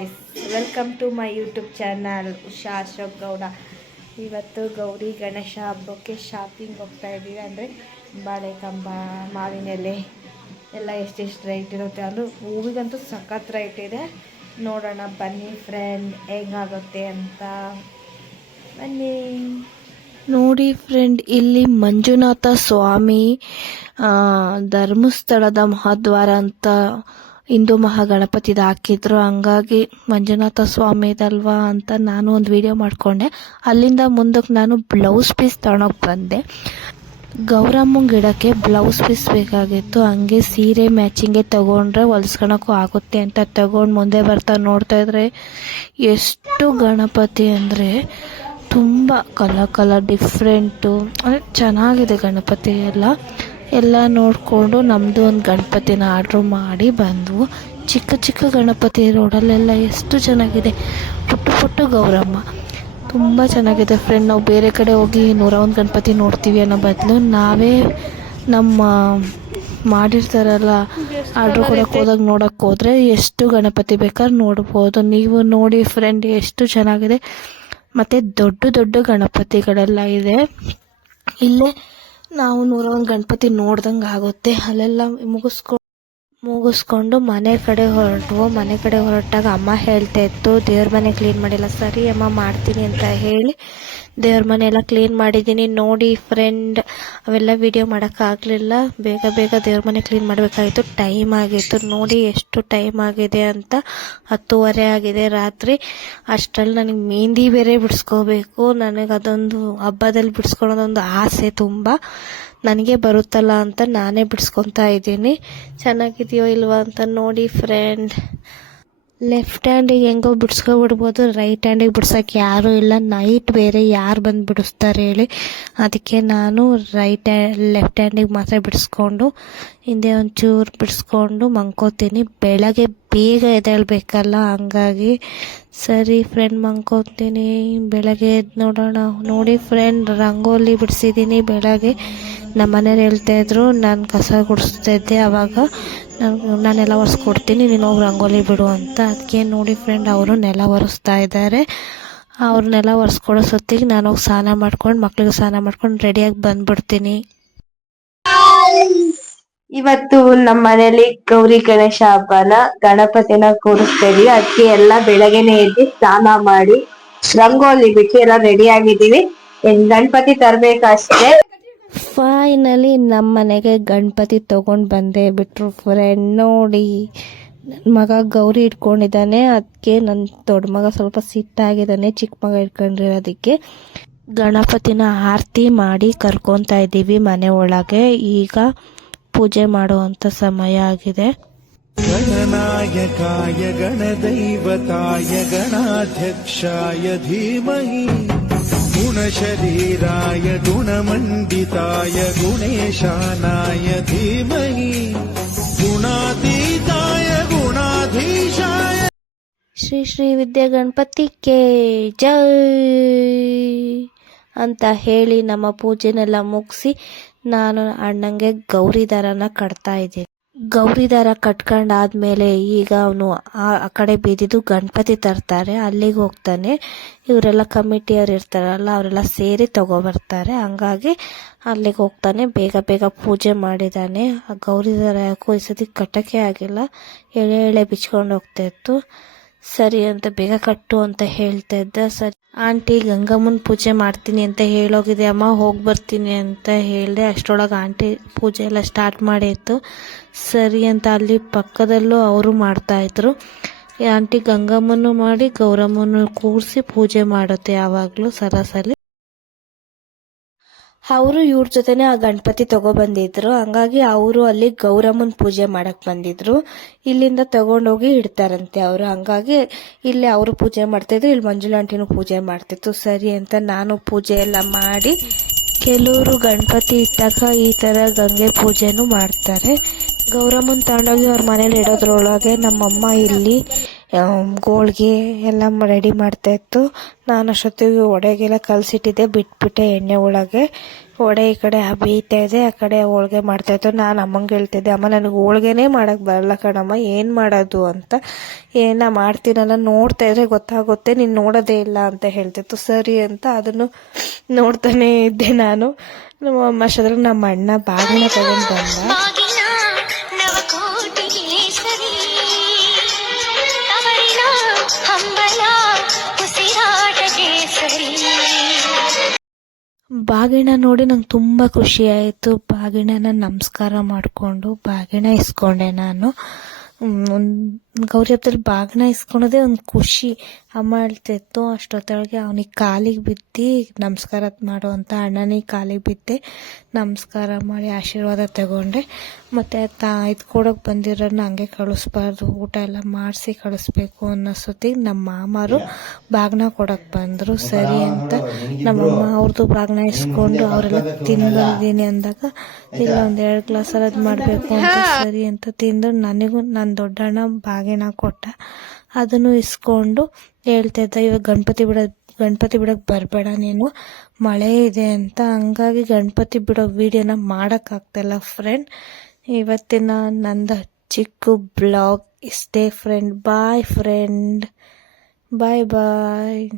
Guys welcome to my YouTube channel Usha Ashok Gowda ಇವತ್ತು ಗೌರಿ ಗಣೇಶ ಹಬ್ಬಕ್ಕೆ shopping ಹೋಗ್ತಾ ಇದ್ದೀವಿ ಅಂದರೆ ಬಾಳೆಕಂಬ ಮಾವಿನ ಎಲೆ ಎಲ್ಲ ಎಷ್ಟೆಷ್ಟು ರೈಟ್ ಇರುತ್ತೆ ಅಂದರೆ ಹೂವಿಗಂತೂ ಸಖತ್ ರೈಟ್ ಇದೆ. ನೋಡೋಣ, ಬನ್ನಿ ಫ್ರೆಂಡ್ ಹೆಂಗಾಗುತ್ತೆ ಅಂತ. ಬನ್ನಿ. ನೋಡಿ ಫ್ರೆಂಡ್ ಇಲ್ಲಿ ಮಂಜುನಾಥ ಸ್ವಾಮಿ ಧರ್ಮಸ್ಥಳದ ಮಹಾದ್ವಾರ ಅಂತ ಹಿಂದೂ ಮಹಾಗಣಪತಿದು ಹಾಕಿದ್ರು. ಹಂಗಾಗಿ ಮಂಜುನಾಥ ಸ್ವಾಮಿದಲ್ವಾ ಅಂತ ನಾನು ಒಂದು ವಿಡಿಯೋ ಮಾಡಿಕೊಂಡೆ. ಅಲ್ಲಿಂದ ಮುಂದಕ್ಕೆ ನಾನು ಬ್ಲೌಸ್ ಪೀಸ್ ತಗೊಳಕ್ ಬಂದೆ. ಗೌರಮ್ಮ ಗಿಡಕ್ಕೆ ಬ್ಲೌಸ್ ಪೀಸ್ ಬೇಕಾಗಿತ್ತು. ಹಂಗೆ ಸೀರೆ ಮ್ಯಾಚಿಂಗೆ ತಗೊಂಡ್ರೆ ಹೊಲ್ಸ್ಕೊಳಕ್ಕೂ ಆಗುತ್ತೆ ಅಂತ ತಗೊಂಡು ಮುಂದೆ ಬರ್ತಾ ನೋಡ್ತಾ ಇದ್ರೆ ಎಷ್ಟು ಗಣಪತಿ ಅಂದರೆ ತುಂಬ ಕಲರ್ ಕಲರ್ ಡಿಫ್ರೆಂಟು ಅಂದರೆ ಚೆನ್ನಾಗಿದೆ ಗಣಪತಿ ಎಲ್ಲ. ಎಲ್ಲ ನೋಡಿಕೊಂಡು ನಮ್ಮದು ಒಂದು ಗಣಪತಿನ ಆರ್ಡ್ರ್ ಮಾಡಿ ಬಂದವು. ಚಿಕ್ಕ ಚಿಕ್ಕ ಗಣಪತಿ ರೋಡಲ್ಲೆಲ್ಲ ಎಷ್ಟು ಚೆನ್ನಾಗಿದೆ. ಪುಟ್ಟು ಪುಟ್ಟು ಗೌರಮ್ಮ. ತುಂಬ ಚೆನ್ನಾಗಿದೆ ಫ್ರೆಂಡ್ ನಾವು ಬೇರೆ ಕಡೆ ಹೋಗಿ ನೂರ ಒಂದು ಗಣಪತಿ ನೋಡ್ತೀವಿ ಅನ್ನೋ ಬದಲು ನಾವೇ ನಮ್ಮ ಮಾಡಿರ್ತಾರಲ್ಲ ಆರ್ಡ್ರ್ ಕೊಡೋಕೆ ಹೋದಾಗ ನೋಡೋಕೆ ಹೋದರೆ ಎಷ್ಟು ಗಣಪತಿ ಬೇಕಾದ್ರೆ ನೋಡ್ಬೋದು. ನೀವು ನೋಡಿ ಫ್ರೆಂಡ್ ಎಷ್ಟು ಚೆನ್ನಾಗಿದೆ. ಮತ್ತು ದೊಡ್ಡ ದೊಡ್ಡ ಗಣಪತಿಗಳೆಲ್ಲ ಇದೆ. ಇಲ್ಲೇ ನಾವು ನೂರ ಒಂದು ಗಣಪತಿ ನೋಡ್ದಂಗೆ ಆಗುತ್ತೆ. ಅಲ್ಲೆಲ್ಲ ಮುಗಿಸ್ಕೊ ಮುಗಿಸ್ಕೊಂಡು ಮನೆ ಕಡೆ ಹೊರಟ್ವು. ಮನೆ ಕಡೆ ಹೊರಟಾಗ ಅಮ್ಮ ಹೇಳ್ತಾ ಇತ್ತು, ದೇವ್ರ ಮನೆ ಕ್ಲೀನ್ ಮಾಡಿಲ್ಲ. ಸರಿ ಅಮ್ಮ, ಮಾಡ್ತೀನಿ ಅಂತ ಹೇಳಿ ದೇವ್ರ ಮನೆ ಎಲ್ಲ ಕ್ಲೀನ್ ಮಾಡಿದ್ದೀನಿ. ನೋಡಿ ಫ್ರೆಂಡ್ ಅವೆಲ್ಲ ವಿಡಿಯೋ ಮಾಡೋಕ್ಕಾಗಲಿಲ್ಲ. ಬೇಗ ಬೇಗ ದೇವ್ರ ಮನೆ ಕ್ಲೀನ್ ಮಾಡಬೇಕಾಗಿತ್ತು ಟೈಮ್ ಆಗಿತ್ತು. ನೋಡಿ ಎಷ್ಟು ಟೈಮ್ ಆಗಿದೆ ಅಂತ. ಹತ್ತುವರೆ ಆಗಿದೆ ರಾತ್ರಿ. ಅಷ್ಟರಲ್ಲಿ ನನಗೆ ಮೆಹಂದಿ ಬೇರೆ ಬಿಡಿಸ್ಕೋಬೇಕು. ನನಗೆ ಅದೊಂದು ಹಬ್ಬದಲ್ಲಿ ಬಿಡಿಸ್ಕೊಳೋದೊಂದು ಆಸೆ ತುಂಬ. ನನಗೆ ಬರುತ್ತಲ್ಲ ಅಂತ ನಾನೇ ಬಿಡಿಸ್ಕೊತಾ ಇದ್ದೀನಿ. ಚೆನ್ನಾಗಿದೆಯೋ ಇಲ್ವಾ ಅಂತ ನೋಡಿ ಫ್ರೆಂಡ್ ಲೆಫ್ಟ್ ಹ್ಯಾಂಡಿಗೆ ಹೆಂಗೋ ಬಿಡಿಸ್ಕೊಬಿಡ್ಬೋದು ರೈಟ್ ಹ್ಯಾಂಡಿಗೆ ಬಿಡ್ಸೋಕ್ಕೆ ಯಾರೂ ಇಲ್ಲ. ನೈಟ್ ಬೇರೆ ಯಾರು ಬಂದು ಬಿಡಿಸ್ತಾರೆ ಹೇಳಿ. ಅದಕ್ಕೆ ನಾನು ರೈಟ್ ಹ್ಯಾಂಡ್ ಲೆಫ್ಟ್ ಹ್ಯಾಂಡಿಗೆ ಮಾತ್ರ ಬಿಡಿಸ್ಕೊಂಡು, ಹಿಂದೆ ಒಂಚೂರು ಬಿಡಿಸ್ಕೊಂಡು ಮಂಕೋತೀನಿ ಬೆಳಗ್ಗೆ ಬೇಗ ಎದ್ದೇಳಬೇಕಲ್ಲ, ಹಂಗಾಗಿ. ಸರಿ ಫ್ರೆಂಡ್ ಮಂಕೋತೀನಿ ಬೆಳಗ್ಗೆ ಎದ್ದು ನೋಡೋಣ. ನೋಡಿ ಫ್ರೆಂಡ್ ರಂಗೋಲಿ ಬಿಡಿಸಿದ್ದೀನಿ ಬೆಳಗ್ಗೆ. ನಮ್ಮ ಮನೇಲಿ ಹೇಳ್ತಾಯಿದ್ರು ನಾನು ಕಸ ಗುಡಿಸ್ತಿದ್ದೆ ಆವಾಗ ನಾನು, ನಾನೆಲ್ಲ ಒರೆಸ್ಕೊಡ್ತೀನಿ, ನೀನು ಹೋಗಿ ರಂಗೋಲಿ ಬಿಡು ಅಂತ. ಅದಕ್ಕೆ ನೋಡಿ ಫ್ರೆಂಡ್ ಅವರು ನೆಲ ಒರೆಸ್ತಾ ಇದ್ದಾರೆ ಅವ್ರನ್ನೆಲ್ಲ ನೆಲ ಒರೆಸ್ಕೊಡೋ ಸೊತ್ತಿಗೆ ನಾನು ಹೋಗಿ ಸ್ನಾನ ಮಾಡ್ಕೊಂಡು, ಮಕ್ಳಿಗೆ ಸ್ನಾನ ಮಾಡ್ಕೊಂಡು ರೆಡಿಯಾಗಿ ಬಂದ್ಬಿಡ್ತೀನಿ. ಇವತ್ತು ನಮ್ಮ ಮನೇಲಿ ಗೌರಿ ಗಣೇಶ ಹಬ್ಬನ ಗಣಪತಿನ ಕೂರಿಸ್ತೀವಿ. ಅದಕ್ಕೆ ಎಲ್ಲ ಬೆಳಗ್ಗೆನೆ ಎದ್ದು ಸ್ನಾನ ಮಾಡಿ ರಂಗೋಲಿ ಬಿಟ್ಟು ಎಲ್ಲ ರೆಡಿ ಆಗಿದ್ದೀವಿ. ಗಣಪತಿ ತರ್ಬೇಕಷ್ಟೇ. ಫೈನಲಿ ನಮ್ಮ ಮನೆಗೆ ಗಣಪತಿ ತಗೊಂಡ್ ಬಂದೆ. ಬಿಟ್ರು ಫ್ರೆಂಡ್ ನೋಡಿ. ನನ್ನ ಮಗ ಗೌರಿ ಇಟ್ಕೊಂಡಿದ್ದಾನೆ. ಅದಕ್ಕೆ ನನ್ನ ದೊಡ್ಡ ಮಗ ಸ್ವಲ್ಪ ಸಿಟ್ಟಾಗಿದ್ದಾನೆ ಚಿಕ್ಕ ಮಗ ಇಟ್ಕೊಂಡಿರೋದಕ್ಕೆ ಗಣಪತಿನ ಆರತಿ ಮಾಡಿ ಕರ್ಕೊತಾ ಇದ್ದೀವಿ ಮನೆ ಒಳಗೆ. ಈಗ ಪೂಜೆ ಮಾಡುವಂತ ಸಮಯ ಆಗಿದೆ. ಗಣನಾಯಕಾಯ ಗಣದೈವತಾಯ ಗಣಾಧ್ಯಕ್ಷಾಯ ಧೀಮಹಿ. ಗುಣಶರೀರಾಯ ಗುಣಮಂಡಿತಾಯ ಗುಣೇಶಾನಾಯ ಧೀಮಹಿ. ಗುಣಾತೀತಾಯ ಗುಣಾಧೀಶಾಯ. ಶ್ರೀ ಶ್ರೀ ವಿದ್ಯಾ ಗಣಪತಿ ಕೇ ಜೈ ಅಂತ ಹೇಳಿ ನಮ್ಮ ಪೂಜೆನೆಲ್ಲ ಮುಗಿಸಿ ನಾನು ಅಣ್ಣಂಗೆ ಗೌರಿ ದಾರನ ಕಟ್ತಾ ಇದ್ದೀನಿ. ಗೌರಿ ದಾರ ಕಟ್ಕೊಂಡಾದ್ಮೇಲೆ ಈಗ ಅವನು ಆ ಕಡೆ ಬೀದಿದ್ದು ಗಣಪತಿ ತರ್ತಾರೆ, ಅಲ್ಲಿಗೆ ಹೋಗ್ತಾನೆ. ಇವರೆಲ್ಲ ಕಮಿಟಿಯವ್ರು ಇರ್ತಾರಲ್ಲ, ಅವರೆಲ್ಲ ಸೇರಿ ತಗೊಬರ್ತಾರೆ. ಹಂಗಾಗಿ ಅಲ್ಲಿಗೆ ಹೋಗ್ತಾನೆ, ಬೇಗ ಬೇಗ ಪೂಜೆ ಮಾಡಿದ್ದಾನೆ ಆ ಗೌರಿ ದಾರ ಯಾಕೋ ಈ ಸತಿ ಕಟ್ಟಕ್ಕೆ ಆಗಿಲ್ಲ, ಎಳೆ ಎಳೆ ಬಿಚ್ಕೊಂಡು ಹೋಗ್ತಾ ಇತ್ತು. ಸರಿ ಅಂತ ಬೇಗ ಕಟ್ಟು ಅಂತ ಹೇಳ್ತಾ ಇದ್ದ. ಸರಿ, ಆಂಟಿ ಗಂಗಮ್ಮನ ಪೂಜೆ ಮಾಡ್ತೀನಿ ಅಂತ ಹೇಳೋಗಿದೆ, ಅಮ್ಮ ಹೋಗಿ ಬರ್ತೀನಿ ಅಂತ ಹೇಳಿದೆ. ಅಷ್ಟರೊಳಗೆ ಆಂಟಿ ಪೂಜೆ ಎಲ್ಲ ಸ್ಟಾರ್ಟ್ ಮಾಡಿತ್ತು. ಸರಿ ಅಂತ ಅಲ್ಲಿ ಪಕ್ಕದಲ್ಲೂ ಅವರು ಮಾಡ್ತಾಯಿದ್ರು ಆಂಟಿ ಗಂಗಮ್ಮನ್ನು ಮಾಡಿ ಗೌರಮ್ಮನ್ನು ಕೂರಿಸಿ ಪೂಜೆ ಮಾಡುತ್ತೆ ಯಾವಾಗಲೂ ಸರಾಸರಿ. ಅವರು ಇವ್ರ ಜೊತೆನೆ ಆ ಗಣಪತಿ ತಗೊಬಂದಿದ್ರು ಹಂಗಾಗಿ ಅವರು ಅಲ್ಲಿ ಗೌರಮ್ಮನ ಪೂಜೆ ಮಾಡಕ್ ಬಂದಿದ್ರು. ಇಲ್ಲಿಂದ ತಗೊಂಡೋಗಿ ಇಡ್ತಾರಂತೆ ಅವರು. ಹಂಗಾಗಿ ಇಲ್ಲಿ ಅವರು ಪೂಜೆ ಮಾಡ್ತಿದ್ರು, ಇಲ್ಲಿ ಮಂಜುಳಾಂಟಿನೂ ಪೂಜೆ ಮಾಡ್ತಿತ್ತು. ಸರಿ ಅಂತ ನಾನು ಪೂಜೆ ಎಲ್ಲ ಮಾಡಿ ಕೆಲವರು ಗಣಪತಿ ಇಟ್ಟಾಗ ಈ ಥರ ಗಂಗೆ ಪೂಜೆನೂ ಮಾಡ್ತಾರೆ. ಗೌರಮ್ಮನ ತಗೊಂಡೋಗಿ ಅವ್ರ ಮನೇಲಿ ಇಡೋದ್ರೊಳಗೆ ನಮ್ಮಮ್ಮ ಇಲ್ಲಿ ಗೋಳಿಗೆ ಎಲ್ಲ ರೆಡಿ ಮಾಡ್ತಾಯಿತ್ತು ನಾನು ಅಷ್ಟೊತ್ತಿಗೆ ಒಡೆಗೆಲ್ಲ ಕಲಸಿಟ್ಟಿದ್ದೆ, ಬಿಟ್ಬಿಟ್ಟೆ ಎಣ್ಣೆ ಒಳಗೆ. ವಡೆ ಈ ಕಡೆ ಬೇಯ್ತಾ ಇದೆ, ಆ ಕಡೆ ಹೋಳ್ಗೆ ಮಾಡ್ತಾಯಿತ್ತು ನಾನು ಅಮ್ಮಂಗೆ ಹೇಳ್ತಿದ್ದೆ, ಅಮ್ಮ, ನನಗೆ ಹೋಳ್ಗೆನೇ ಮಾಡೋಕ್ಕೆ ಬರಲ್ಲ ಕಣಮ್ಮ, ಏನು ಮಾಡೋದು ಅಂತ. ಏನ ಮಾಡ್ತೀನಲ್ಲ, ನೋಡ್ತಾ ಇದ್ರೆ ಗೊತ್ತಾಗುತ್ತೆ, ನೀನು ನೋಡೋದೇ ಇಲ್ಲ ಅಂತ ಹೇಳ್ತಿತ್ತು. ಸರಿ ಅಂತ ಅದನ್ನು ನೋಡ್ತಾನೇ ಇದ್ದೆ ನಾನು. ನಮ್ಮ ಅಮ್ಮ ನಮ್ಮ ಅಣ್ಣ ಬಾಗಿನ ತಗೊಂಡು ಬಂದ. ಬಾಗಿಣ ನೋಡಿ ನಂಗೆ ತುಂಬ ಖುಷಿ ಆಯಿತು. ಬಾಗಿಣನ ನಮಸ್ಕಾರ ಮಾಡಿಕೊಂಡು ಬಾಗಿಣ ಇಸ್ಕೊಂಡೆ ನಾನು. ಗೌರಿ ಹಬ್ಬದಲ್ಲಿ ಬಾಗಿನ ಇಸ್ಕೊಳೋದೇ ಒಂದು ಖುಷಿ. ಅಮ್ಮ ಹೇಳ್ತಿತ್ತು, ಅಷ್ಟೊತ್ತೊಳಗೆ ಅವನಿಗೆ ಕಾಲಿಗೆ ಬಿದ್ದು ನಮಸ್ಕಾರ ಮಾಡುವಂಥ ಅಣ್ಣನಿಗೆ ಕಾಲಿಗೆ ಬಿದ್ದೆ. ನಮಸ್ಕಾರ ಮಾಡಿ ಆಶೀರ್ವಾದ ತಗೊಂಡೆ. ಮತ್ತು ತಾ ಇದು ಕೊಡೋಕೆ ಬಂದಿರೋನ್ನ ಹಂಗೆ ಕಳಿಸ್ಬಾರ್ದು. ಊಟ ಎಲ್ಲ ಮಾಡಿಸಿ ಕಳಿಸ್ಬೇಕು ಅನ್ನೋಷ್ಟೊತ್ತಿಗೆ ನಮ್ಮ ಮಾಮಾರು ಬಾಗಿನ ಕೊಡೋಕೆ ಬಂದರು. ಸರಿ ಅಂತ ನಮ್ಮಮ್ಮ ಅವ್ರದ್ದು ಬಾಗಿನ ಇಸ್ಕೊಂಡು ಅವರೆಲ್ಲ ತಿಂದು ಬಂದಿದ್ದೀನಿ ಅಂದಾಗ, ಇಲ್ಲ, ಒಂದು ಎರಡು ಗ್ಲಾಸಲ್ಲಿ ಅದು ಮಾಡಬೇಕು ಅಂತ ಸರಿ ಅಂತ ತಿಂದು ನನಗೂ ನನ್ನ ದೊಡ್ಡಣ್ಣ ಬಾಗಿನ ಕೊಟ್ಟ. ಅದನ್ನು ಇಸ್ಕೊಂಡು ಹೇಳ್ತಾಯಿದ್ದ ಇವಾಗ ಗಣಪತಿ ಬಿಡ, ಗಣಪತಿ ಬಿಡಕ್ಕೆ ಬರಬೇಡ ನೀನು. ಮಳೆ ಇದೆ ಅಂತ. ಹಂಗಾಗಿ ಗಣಪತಿ ಬಿಡೋ ವೀಡಿಯೋನ ಮಾಡೋಕ್ಕಾಗ್ತಾಯಿಲ್ಲ ಫ್ರೆಂಡ್ ಇವತ್ತಿನ ನಂದ ಚಿಕ್ಕ ಬ್ಲಾಗ್ ಇಷ್ಟೇ ಫ್ರೆಂಡ್ ಬಾಯ್ ಫ್ರೆಂಡ್ ಬಾಯ್ ಬಾಯ್